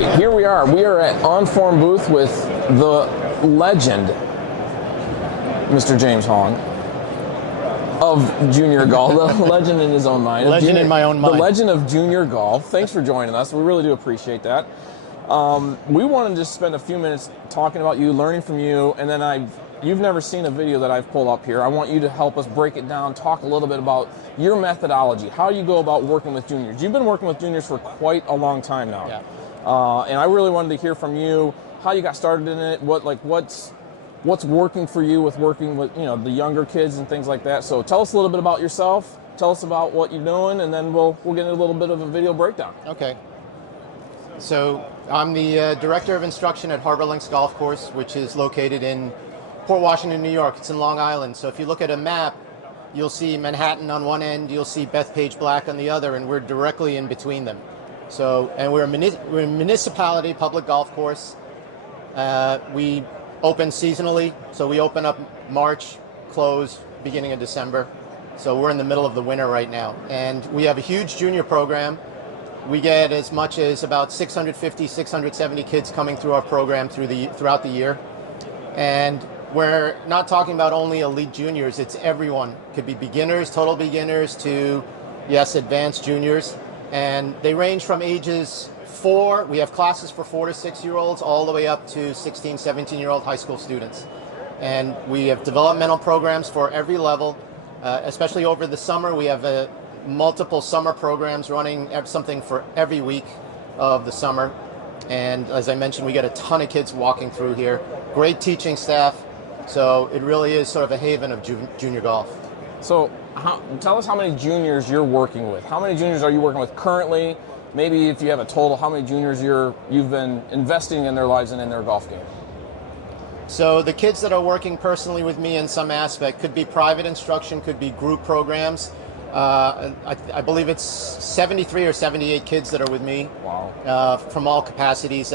right, here we are. We are at Onform booth with the legend, Mr. James Hong, of junior golf. The legend in his own mind. Legend in my own mind. The legend of junior golf. Thanks for joining us. We really do appreciate that. We want to just spend a few minutes talking about you, learning from you, and then you've never seen a video that I've pulled up here. I want you to help us break it down, talk a little bit about your methodology, how you go about working with juniors. You've been working with juniors for quite a long time now. Yeah. And I really wanted to hear from you how you got started in it, what's working for you with working with the younger kids and things like that. So tell us a little bit about yourself, tell us about what you're doing, and then we'll get into a little bit of a video breakdown. Okay. So I'm the Director of Instruction at Harbor Links Golf Course, which is located in Port Washington, New York. It's in Long Island. So if you look at a map, you'll see Manhattan on one end, you'll see Bethpage Black on the other, and we're directly in between them. So, and we're a municipality public golf course. We open seasonally, so we open up March, close beginning of December. So we're in the middle of the winter right now. And we have a huge junior program. We get as much as about 650, 670 kids coming through our program throughout the year. And we're not talking about only elite juniors, it's everyone. Could be beginners, total beginners, to, yes, advanced juniors. And they range from ages 4, we have classes for 4 to 6 year olds, all the way up to 16, 17-year-old high school students. And we have developmental programs for every level, especially over the summer. We have multiple summer programs running, something for every week of the summer. And as I mentioned, we get a ton of kids walking through here. Great teaching staff. So it really is sort of a haven of junior golf. So tell us how many juniors you're working with. How many juniors are you working with currently? Maybe if you have a total, how many juniors you've been investing in their lives and in their golf game? So the kids that are working personally with me in some aspect could be private instruction, could be group programs. I believe it's 73 or 78 kids that are with me. Wow. From all capacities.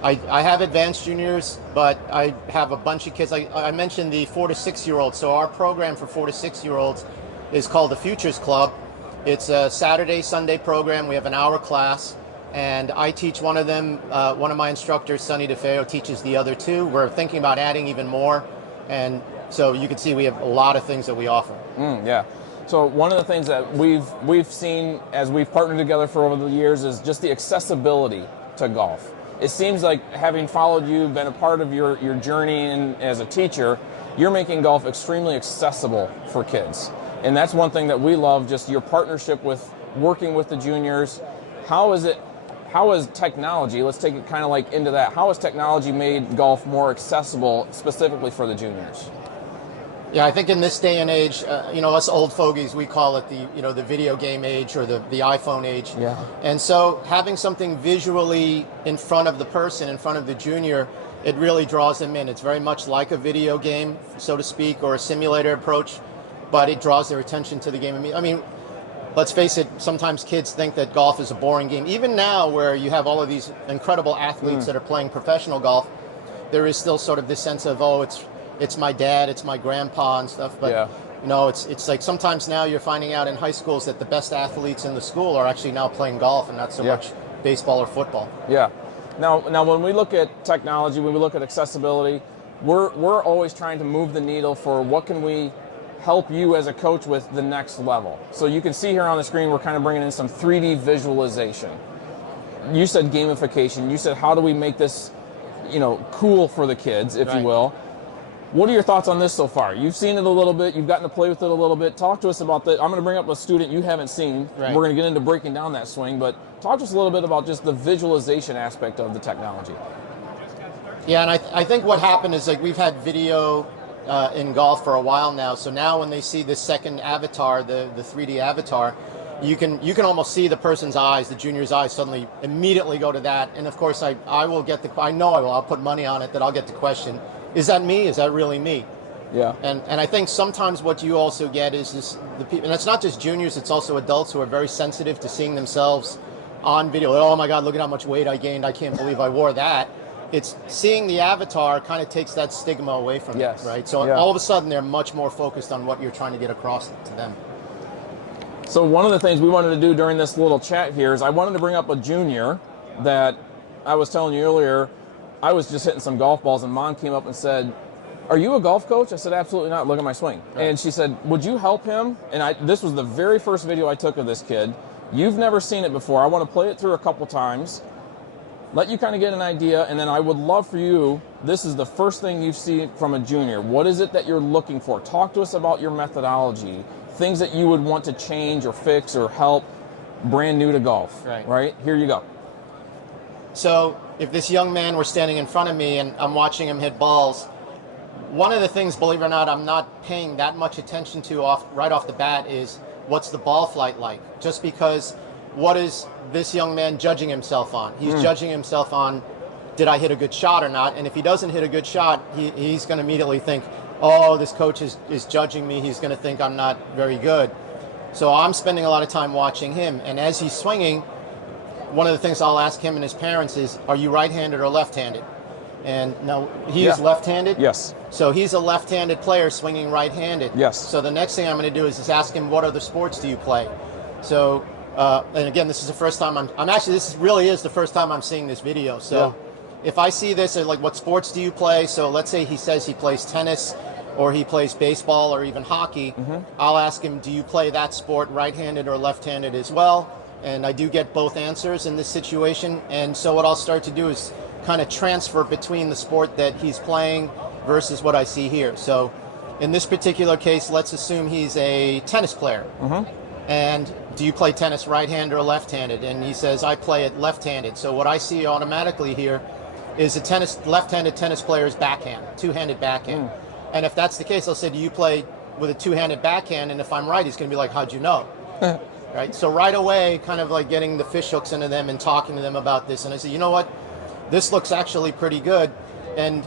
I have advanced juniors, but I have a bunch of kids. I mentioned the 4 to 6 year olds. So our program for 4 to 6 year olds is called the Futures Club. It's a Saturday, Sunday program. We have an hour class, and I teach one of them. One of my instructors, Sonny DeFeo, teaches the other two. We're thinking about adding even more, and so you can see we have a lot of things that we offer. Yeah. So one of the things that we've seen as we've partnered together for over the years is just the accessibility to golf. It seems like, having followed you, been a part of your journey as a teacher, you're making golf extremely accessible for kids. And that's one thing that we love, just your partnership with working with the juniors. How is technology, let's take it kind of like into that, how has technology made golf more accessible specifically for the juniors? Yeah, I think in this day and age, us old fogies, we call it the video game age or the iPhone age. Yeah. And so having something visually in front of the person, in front of the junior, it really draws them in. It's very much like a video game, so to speak, or a simulator approach, but it draws their attention to the game. I mean, let's face it, sometimes kids think that golf is a boring game. Even now, where you have all of these incredible athletes that are playing professional golf, there is still sort of this sense of, oh, it's my dad, it's my grandpa and stuff, but yeah. It's like sometimes now you're finding out in high schools that the best athletes in the school are actually now playing golf and not so much baseball or football. Yeah. Now when we look at technology, when we look at accessibility, we're always trying to move the needle for what can we help you as a coach with the next level. So you can see here on the screen, we're kind of bringing in some 3D visualization. You said gamification. You said, how do we make this, cool for the kids, if you will? What are your thoughts on this so far? You've seen it a little bit. You've gotten to play with it a little bit. Talk to us about that. I'm going to bring up a student you haven't seen. Right. We're going to get into breaking down that swing, but talk to us a little bit about just the visualization aspect of the technology. Yeah, and I think what happened is, like, we've had video in golf for a while now. So now when they see the second avatar, the 3D avatar, you can almost see the person's eyes, the junior's eyes suddenly immediately go to that. And of course, I will get I know I will. I'll put money on it that I'll get the question. Is that me? Is that really me? Yeah. And I think sometimes what you also get is the people, and it's not just juniors, it's also adults who are very sensitive to seeing themselves on video. Oh my God, look at how much weight I gained. I can't believe I wore that. It's seeing the avatar kind of takes that stigma away from it, right? So all of a sudden they're much more focused on what you're trying to get across to them. So one of the things we wanted to do during this little chat here is I wanted to bring up a junior that I was telling you earlier, I was just hitting some golf balls, and Mom came up and said, "Are you a golf coach?" I said, "Absolutely not. Look at my swing." Right. And she said, "Would you help him?" And this was the very first video I took of this kid. You've never seen it before. I want to play it through a couple times, let you kind of get an idea, and then I would love for you, this is the first thing you see from a junior. What is it that you're looking for? Talk to us about your methodology, things that you would want to change or fix or help brand new to golf. Right? Here you go. So if this young man were standing in front of me and I'm watching him hit balls, one of the things, believe it or not, I'm not paying that much attention to right off the bat is what's the ball flight like? Just because what is this young man judging himself on? He's judging himself on, did I hit a good shot or not? And if he doesn't hit a good shot, he's going to immediately think, oh, this coach is judging me. He's going to think I'm not very good. So I'm spending a lot of time watching him. And as he's swinging, one of the things I'll ask him and his parents is, are you right-handed or left-handed? And now he's left-handed? Yes. So he's a left-handed player swinging right-handed. Yes. So the next thing I'm going to do is just ask him, what other sports do you play? So, and again, this is the first time this really is the first time I'm seeing this video. So if I see this, like, what sports do you play? So let's say he says he plays tennis or he plays baseball or even hockey. I'll ask him, do you play that sport right-handed or left-handed as well? And I do get both answers in this situation. And so what I'll start to do is kind of transfer between the sport that he's playing versus what I see here. So in this particular case, let's assume he's a tennis player. And do you play tennis right-handed or left-handed? And he says, I play it left-handed. So what I see automatically here is a left-handed tennis player's backhand, two-handed backhand. And if that's the case, I'll say, do you play with a two-handed backhand? And if I'm right, he's going to be like, how'd you know? Right? So right away, kind of like getting the fish hooks into them and talking to them about this. And I say, you know what? This looks actually pretty good. And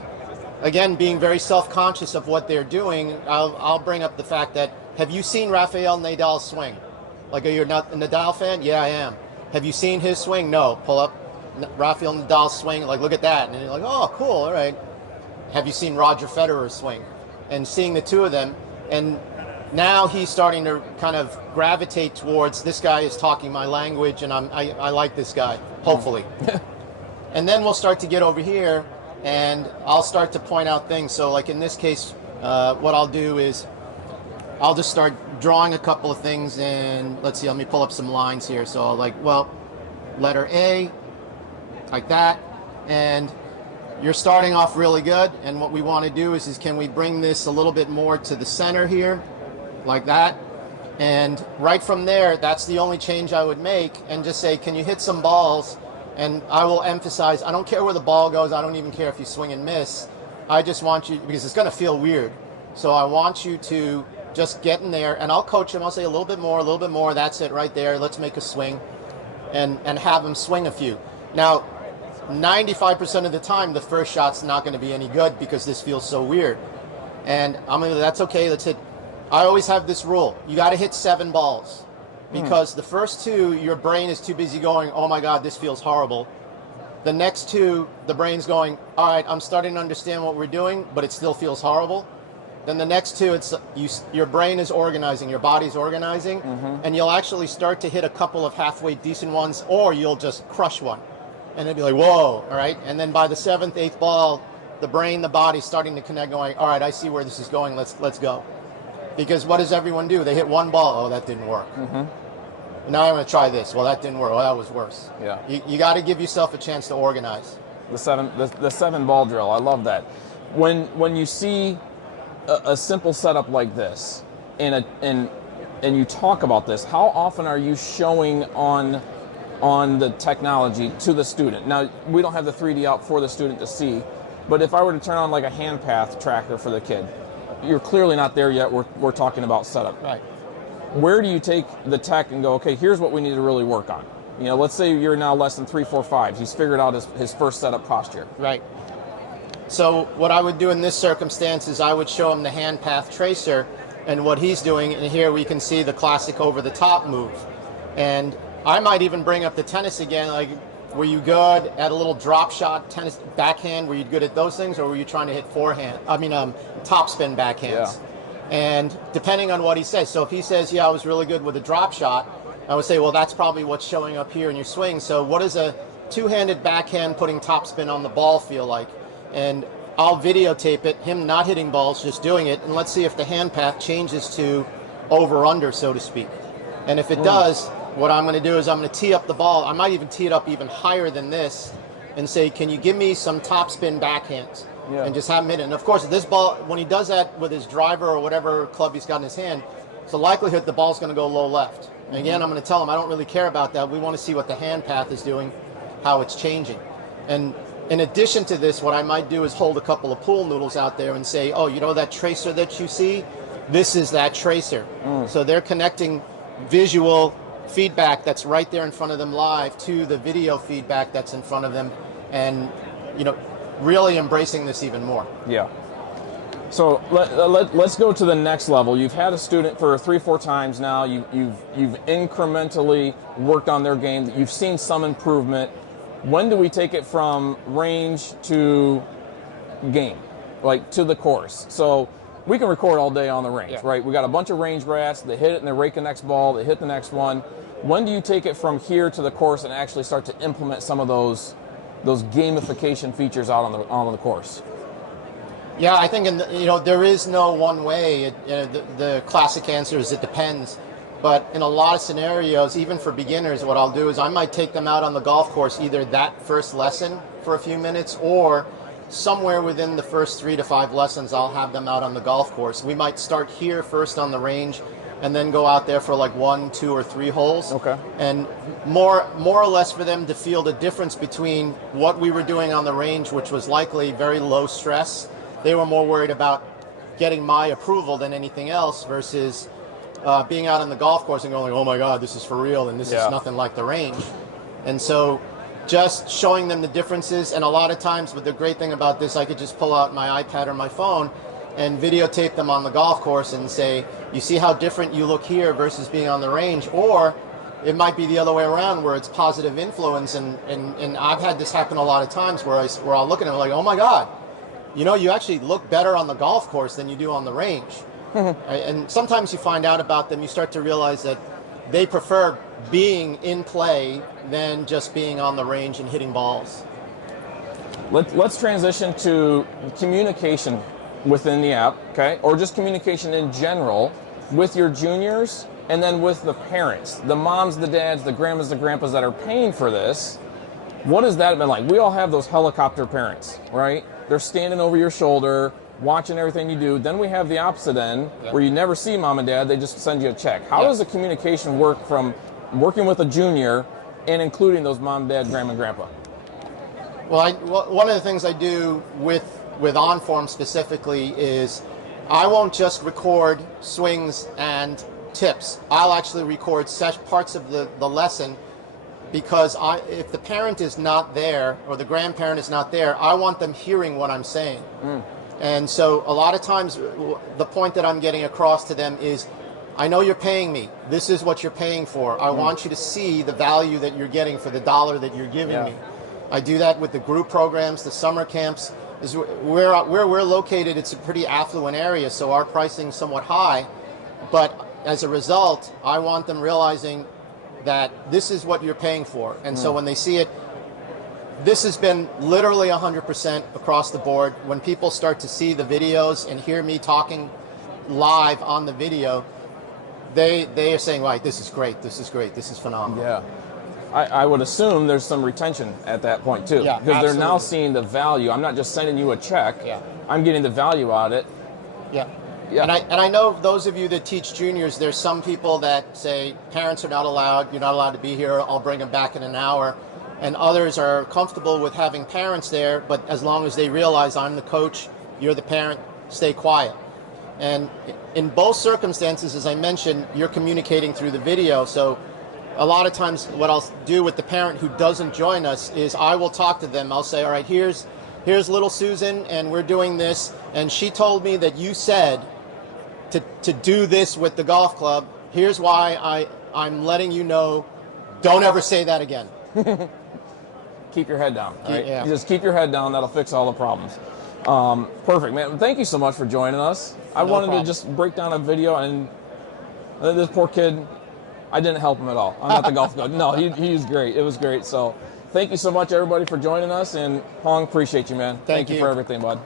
again, being very self-conscious of what they're doing, I'll bring up the fact that, have you seen Rafael Nadal swing? Like, are you not a Nadal fan? Yeah, I am. Have you seen his swing? No. Pull up Rafael Nadal's swing. Like, look at that. And you're like, oh, cool. All right. Have you seen Roger Federer's swing? And seeing the two of them, and now he's starting to kind of gravitate towards, this guy is talking my language, and I like this guy, hopefully. And then we'll start to get over here, and I'll start to point out things. So like in this case, what I'll do is I'll just start drawing a couple of things, and let's see, let me pull up some lines here. So I'll like, well, letter A, like that, and you're starting off really good, and what we want to do is can we bring this a little bit more to the center here, like that, and right from there, that's the only change I would make, and just say, can you hit some balls? And I will emphasize, I don't care where the ball goes, I don't even care if you swing and miss, I just want you, because it's going to feel weird, so I want you to just get in there, and I'll coach him, I'll say a little bit more, that's it right there, let's make a swing, and have him swing a few. Now, 95% of the time, the first shot's not going to be any good because this feels so weird. And that's okay, let's hit. I always have this rule. You got to hit 7 balls because the first 2, your brain is too busy going, oh my God, this feels horrible. The next 2, the brain's going, all right, I'm starting to understand what we're doing, but it still feels horrible. Then the next 2, your brain is organizing, your body's organizing, and you'll actually start to hit a couple of halfway decent ones, or you'll just crush one. And it'll be like, whoa, all right? And then by the 7th, 8th ball, the brain, the body's starting to connect, going, all right, I see where this is going, let's go. Because what does everyone do? They hit one ball, oh, that didn't work. Now I'm going to try this. Well, that didn't work. Oh, that was worse. Yeah. You got to give yourself a chance to organize. The 7 ball drill, I love that. When you see a simple setup like this, and you talk about this, how often are you showing on the technology to the student? Now, we don't have the 3D out for the student to see, but if I were to turn on like a hand path tracker for the kid, you're clearly not there yet. We're talking about setup. Right. Where do you take the tech and go, okay, here's what we need to really work on? You know, let's say you're now less than 3, 4, 5. He's figured out his first setup posture. Right. So what I would do in this circumstance is I would show him the hand path tracer and what he's doing, and here we can see the classic over the top move. And I might even bring up the tennis again, like, were you good at a little drop shot tennis backhand? Were you good at those things, or were you trying to hit topspin backhands? Yeah. And depending on what he says. So if he says, yeah, I was really good with a drop shot, I would say, well, that's probably what's showing up here in your swing. So what does a two-handed backhand putting topspin on the ball feel like? And I'll videotape it, him not hitting balls, just doing it, and let's see if the hand path changes to over-under, so to speak. And if it does, what I'm going to do is I'm going to tee up the ball. I might even tee it up even higher than this and say, can you give me some topspin backhands? Yeah. And just have him hit it. And of course, this ball, when he does that with his driver or whatever club he's got in his hand, it's a likelihood the ball's going to go low left. And again, I'm going to tell him I don't really care about that. We want to see what the hand path is doing, how it's changing. And in addition to this, what I might do is hold a couple of pool noodles out there and say, oh, you know that tracer that you see? This is that tracer. So they're connecting visual feedback that's right there in front of them live to the video feedback that's in front of them, and really embracing this even more. Yeah. So let's go to the next level. You've had a student for 3-4 times now. You've incrementally worked on their game. You've seen some improvement. When do we take it from range to game, like to the course? So we can record all day on the range, right? We got a bunch of range brats. They hit it and they rake the next ball. They hit the next one. When do you take it from here to the course and actually start to implement some of those gamification features out on the course? Yeah, I think there is no one way. The classic answer is it depends. But in a lot of scenarios, even for beginners, what I'll do is I might take them out on the golf course, either that first lesson for a few minutes, or somewhere within the first 3 to 5 lessons, I'll have them out on the golf course. We might start here first on the range, and then go out there for like 1, 2, or 3 holes. Okay. And more or less for them to feel the difference between what we were doing on the range, which was likely very low stress. They were more worried about getting my approval than anything else, versus being out on the golf course and going, oh my God, this is for real, and this is nothing like the range. And so just showing them the differences, and a lot of times, but the great thing about this, I could just pull out my iPad or my phone and videotape them on the golf course and say, you see how different you look here versus being on the range? Or it might be the other way around, where it's positive influence, and I've had this happen a lot of times where I'll look at them like, oh my God, you actually look better on the golf course than you do on the range. And sometimes you find out about them, you start to realize that they prefer being in play than just being on the range and hitting balls. Let's transition to communication within the app, okay? Or just communication in general with your juniors, and then with the parents, the moms, the dads, the grandmas, the grandpas that are paying for this. What has that been like? We all have those helicopter parents, right? They're standing over your shoulder, watching everything you do. Then we have the opposite end, where you never see mom and dad, they just send you a check. How does the communication work from working with a junior and including those mom, dad, grandma, and grandpa? Well, one of the things I do with Onform specifically is I won't just record swings and tips. I'll actually record parts of the lesson, because if the parent is not there or the grandparent is not there, I want them hearing what I'm saying. And so a lot of times the point that I'm getting across to them is, I know you're paying me. This is what you're paying for. I want you to see the value that you're getting for the dollar that you're giving me. I do that with the group programs, the summer camps. Where we're located, it's a pretty affluent area, so our pricing's somewhat high. But as a result, I want them realizing that this is what you're paying for. And so when they see it, this has been literally 100% across the board. When people start to see the videos and hear me talking live on the video, they are saying, right, this is great, this is great, this is phenomenal. Yeah. I would assume there's some retention at that point too. Yeah, because they're now seeing the value. I'm not just sending you a check. I'm getting the value out of it. Yeah. And I know those of you that teach juniors, there's some people that say parents are not allowed, you're not allowed to be here, I'll bring them back in an hour. And others are comfortable with having parents there, but as long as they realize I'm the coach, you're the parent, stay quiet. And in both circumstances, as I mentioned, you're communicating through the video. So a lot of times what I'll do with the parent who doesn't join us is I will talk to them. I'll say, all right, here's little Susan, and we're doing this, and she told me that you said to do this with the golf club. Here's why I'm letting you know, don't ever say that again. Keep your head down. Right? Yeah. Just keep your head down. That'll fix all the problems. Perfect, man. Thank you so much for joining us. I wanted to just break down a video, and this poor kid, I didn't help him at all. I'm not the golf coach. No, he was great. It was great. So thank you so much, everybody, for joining us. And Hong, appreciate you, man. Thank you you. for everything, bud.